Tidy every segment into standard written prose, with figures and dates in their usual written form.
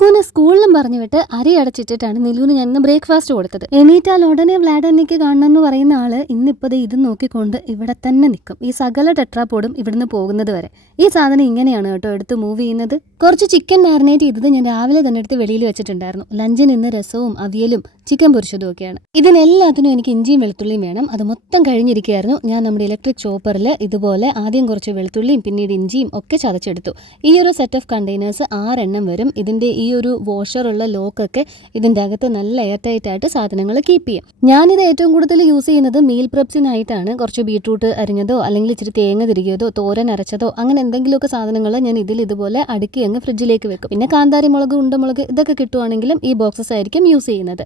അക്കുവിനെ സ്കൂളിലും പറഞ്ഞു വിട്ട് അരി അടച്ചിട്ടിട്ടാണ് നിലുവിന് ഞാൻ ഇന്ന് ബ്രേക്ക്ഫാസ്റ്റ് കൊടുത്തത്. എണീറ്റാൽ ഉടനെ വ്ലാഡനിക്ക് കാണണമെന്ന് പറയുന്ന ആള് ഇന്നിപ്പത് ഇത് നോക്കിക്കൊണ്ട് ഇവിടെ തന്നെ നിൽക്കും. ഈ സകല ടെട്രാപോഡും ഇവിടുന്ന് പോകുന്നത് വരെ. ഈ സാധനം ഇങ്ങനെയാണ് കേട്ടോ എടുത്ത് മൂവ് ചെയ്യുന്നത്. കുറച്ച് ചിക്കൻ മാരിനേറ്റ് ചെയ്തത് ഞാൻ രാവിലെ തന്നെ എടുത്ത് വെളിയിൽ വെച്ചിട്ടുണ്ടായിരുന്നു. ലഞ്ചിന് ഇന്ന് രസവും അവിയലും ചിക്കൻ പൊരിച്ചതും ഒക്കെയാണ്. ഇതിനെല്ലാത്തിനും എനിക്ക് ഇഞ്ചിയും വെളുത്തുള്ളിയും വേണം. അത് മൊത്തം കഴിഞ്ഞിരിക്കുകയായിരുന്നു. ഞാൻ നമ്മുടെ ഇലക്ട്രിക് ചോപ്പറിൽ ഇതുപോലെ ആദ്യം കുറച്ച് വെളുത്തുള്ളിയും പിന്നീട് ഇഞ്ചിയും ഒക്കെ ചതച്ചെടുത്തു. ഈ ഒരു സെറ്റ് ഓഫ് കണ്ടെയ്നേഴ്സ് 6 എണ്ണം വരും. ഇതിന്റെ ഈ ഒരു വാഷറുള്ള ലോക്കൊക്കെ ഇതിന്റെ അകത്ത് നല്ല എയർ ടൈറ്റ് ആയിട്ട് സാധനങ്ങൾ കീപ്പ് ചെയ്യും. ഞാനിത് ഏറ്റവും കൂടുതൽ യൂസ് ചെയ്യുന്നത് മീൽ പ്രെപ്സിനായിട്ടാണ്. കുറച്ച് ബീട്രൂട്ട് അരിഞ്ഞതോ അല്ലെങ്കിൽ ഇച്ചിരി തേങ്ങ തിരികിയതോ തോരൻ അരച്ചതോ അങ്ങനെ എന്തെങ്കിലുമൊക്കെ സാധനങ്ങൾ ഞാൻ ഇതിൽ ഇതുപോലെ അടുക്കി അങ്ങ് ഫ്രിഡ്ജിലേക്ക് വെക്കും. പിന്നെ കാന്താരി മുളക്, ഉണ്ടമുളക് ഇതൊക്കെ കിട്ടുവാണെങ്കിലും ഈ ബോക്സസ് ആയിരിക്കും യൂസ് ചെയ്യുന്നത്.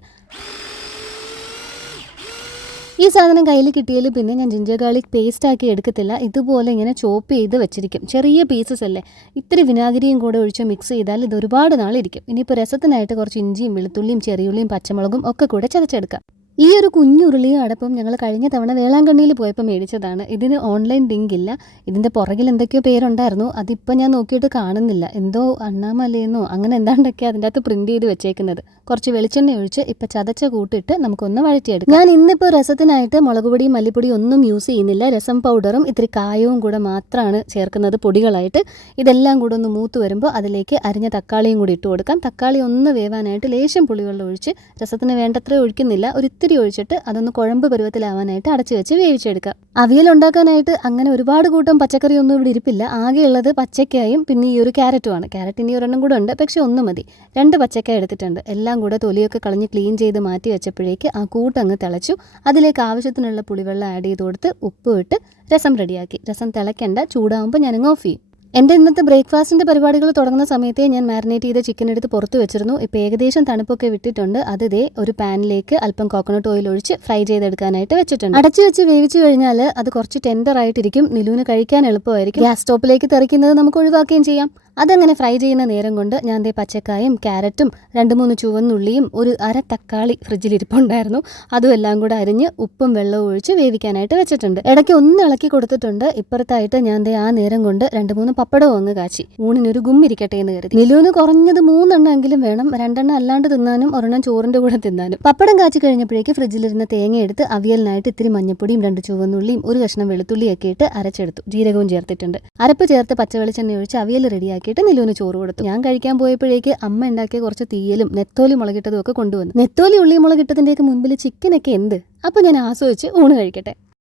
ഈ സാധനം കയ്യിൽ കിട്ടിയാൽ പിന്നെ ഞാൻ ജിഞ്ചർ ഗാർലിക് പേസ്റ്റ് ആക്കി എടുക്കത്തില്ല. ഇതുപോലെ ഇങ്ങനെ ചോപ്പ് ചെയ്ത് വെച്ചിരിക്കും. ചെറിയ പീസസ് അല്ലേ, ഇത്തിരി വിനാഗിരിയും കൂടെ ഒഴിച്ച് മിക്സ് ചെയ്താൽ ഇത് ഒരുപാട് നാളിരിക്കും. ഇനിയിപ്പോൾ രസത്തിനായിട്ട് കുറച്ച് ഇഞ്ചിയും വെളുത്തുള്ളിയും ചെറിയുള്ളിയും പച്ചമുളകും ഒക്കെ കൂടെ ചതച്ചെടുക്കാം. ഈ ഒരു കുഞ്ഞുരുളിയും അടപ്പും ഞങ്ങൾ കഴിഞ്ഞ തവണ വേളാങ്കണ്ണിയിൽ പോയപ്പോൾ മേടിച്ചതാണ്. ഇതിന് ഓൺലൈൻ ലിങ്ക് ഇല്ല. ഇതിൻ്റെ പുറകിൽ എന്തൊക്കെയോ പേരുണ്ടായിരുന്നു. അതിപ്പോൾ ഞാൻ നോക്കിയിട്ട് കാണുന്നില്ല. എന്തോ അണ്ണാമലയെന്നോ അങ്ങനെ എന്താണ്ടൊക്കെ അതിൻ്റെ അകത്ത് പ്രിന്റ് ചെയ്ത് വെച്ചേക്കുന്നത്. കുറച്ച് വെളിച്ചെണ്ണ ഒഴിച്ച് ഇപ്പം ചതച്ച കൂട്ടിട്ട് നമുക്കൊന്ന് വഴറ്റിയെടുക്കാം. ഞാൻ ഇന്നിപ്പോൾ രസത്തിനായിട്ട് മുളക് പൊടിയും മല്ലിപ്പൊടിയും ഒന്നും യൂസ് ചെയ്യുന്നില്ല. രസം പൗഡറും ഇത്തിരി കായവും കൂടെ മാത്രമാണ് ചേർക്കുന്നത് പൊടികളായിട്ട്. ഇതെല്ലാം കൂടെ ഒന്ന് മൂത്ത് വരുമ്പോൾ അതിലേക്ക് അരിഞ്ഞ തക്കാളിയും കൂടി ഇട്ട് കൊടുക്കാം. തക്കാളി ഒന്ന് വേവാനായിട്ട് ലേശം പുളിവെള്ളം ഒഴിച്ച്, രസത്തിന് വേണ്ടത്ര ഒഴിക്കുന്നില്ല, ഒരു ഇത്തിരി ഒഴിച്ചിട്ട് അതൊന്ന് കുഴമ്പ് പരുവത്തിലാവാനായിട്ട് അടച്ചു വെച്ച് വേവിച്ചെടുക്കാം. അവിയൽ ഉണ്ടാക്കാനായിട്ട് അങ്ങനെ ഒരുപാട് കൂട്ടം പച്ചക്കറി ഒന്നും ഇവിടെ ഇരിപ്പില്ല. ആകെയുള്ളത് പച്ചക്കായും പിന്നെ ഈ ഒരു ക്യാരറ്റുമാണ്. ക്യാരറ്റ് ഇനി ഒരെണ്ണം കൂടെ ഉണ്ട്, പക്ഷെ ഒന്ന് മതി. 2 പച്ചക്കായ എടുത്തിട്ടുണ്ട്. എല്ലാം കൂടെ തൊലിയൊക്കെ കളഞ്ഞ് ക്ലീൻ ചെയ്ത് മാറ്റി വെച്ചപ്പോഴേക്ക് ആ കൂട്ടങ്ങ് തിളച്ചു. അതിലേക്ക് ആവശ്യത്തിനുള്ള പുളിവെള്ളം ആഡ് ചെയ്ത് കൊടുത്ത് ഉപ്പ് ഇട്ട് രസം റെഡിയാക്കി. രസം തിളയ്ക്കണ്ട, ചൂടാകുമ്പോൾ ഞാനങ്ങ് ഓഫ് ചെയ്യും. എൻ്റെ ഇന്നത്തെ ബ്രേക്ക്ഫാസ്റ്റിൻ്റെ പരിപാടികൾ തുടങ്ങുന്ന സമയത്തേ ഞാൻ മാരിനേറ്റ് ചെയ്ത ചിക്കൻ എടുത്ത് പുറത്ത് വെച്ചിരുന്നു. ഇപ്പോൾ ഏകദേശം തണുപ്പൊക്കെ വിട്ടിട്ടുണ്ട്. അത് ദേ ഒരു പാനിലേക്ക് അല്പം കോക്കനട്ട് ഓയിൽ ഒഴിച്ച് ഫ്രൈ ചെയ്തെടുക്കാനായിട്ട് വെച്ചിട്ടുണ്ട്. അടച്ചു വെച്ച് വേവിച്ച് കഴിഞ്ഞാൽ അത് കുറച്ച് ടെൻഡർ ആയിട്ടിരിക്കും. നിലുവിന് കഴിക്കാൻ എളുപ്പമായിരിക്കും. ഗ്യാസ് സ്റ്റോപ്പിലേക്ക് തെറിക്കുന്നത് നമുക്ക് ഒഴിവാക്കുകയും ചെയ്യാം. അതങ്ങനെ ഫ്രൈ ചെയ്യുന്ന നേരം കൊണ്ട് ഞാൻ ദേ പച്ചക്കായും ക്യാരറ്റും 2-3 ചുവന്നുള്ളിയും ഒരു അര തക്കാളി ഫ്രിഡ്ജിലിരിപ്പുണ്ടായിരുന്നു. അതും എല്ലാം കൂടെ അരിഞ്ഞ് ഉപ്പും വെള്ളവും ഒഴിച്ച് വേവിക്കാനായിട്ട് വെച്ചിട്ടുണ്ട്. ഇടയ്ക്ക് ഒന്ന് ഇളക്കി കൊടുത്തിട്ടുണ്ട്. ഇപ്പുറത്തായിട്ട് ഞാൻ ദേ ആ നേരം കൊണ്ട് 2-3 പപ്പടവും അങ്ങ് കാച്ചി ഊണിനൊരു ഗുമ്മിരിക്കട്ടെ എന്ന് കരുതി. നിലുവിന് കുറഞ്ഞത് 3 എണ്ണം എങ്കിലും വേണം. 2 എണ്ണം അല്ലാണ്ട് തിന്നാനും 1 എണ്ണം ചോറിന്റെ കൂടെ തിന്നാനും. പപ്പടം കാച്ചി കഴിഞ്ഞപ്പോഴേക്ക് ഫ്രിഡ്ജിലിരുന്ന തേങ്ങ എടുത്ത് അവിയലിനായിട്ട് ഇത്തിരി മഞ്ഞപ്പൊടിയും 2 ചുവന്നുള്ളിയും ഒരു കഷ്ണം വെളുത്തുള്ളിയൊക്കെ ഇട്ട് അരച്ചെടുത്തു. ജീരകവും ചേർത്തിട്ടുണ്ട്. അരപ്പ് ചേർത്ത് പച്ചവെളിച്ചെണ്ണ ഒഴിച്ച് അവിയൽ റെഡിയാക്കി നിലുവിന് ചോറ് കൊടുത്തു. ഞാൻ കഴിക്കാൻ പോയപ്പോഴേക്ക് അമ്മ ഉണ്ടാക്കിയ കുറച്ച് തീയലും നെത്തോലി മുളകിട്ടതും ഒക്കെ കൊണ്ടുവന്നു. നെത്തോലി ഉള്ളി മുളകിട്ടതിൻ്റെയൊക്കെ മുൻപിൽ ചിക്കനൊക്കെ എന്ത്. അപ്പോൾ ഞാൻ ആസ്വദിച്ച് ഊണ് കഴിക്കട്ടെ.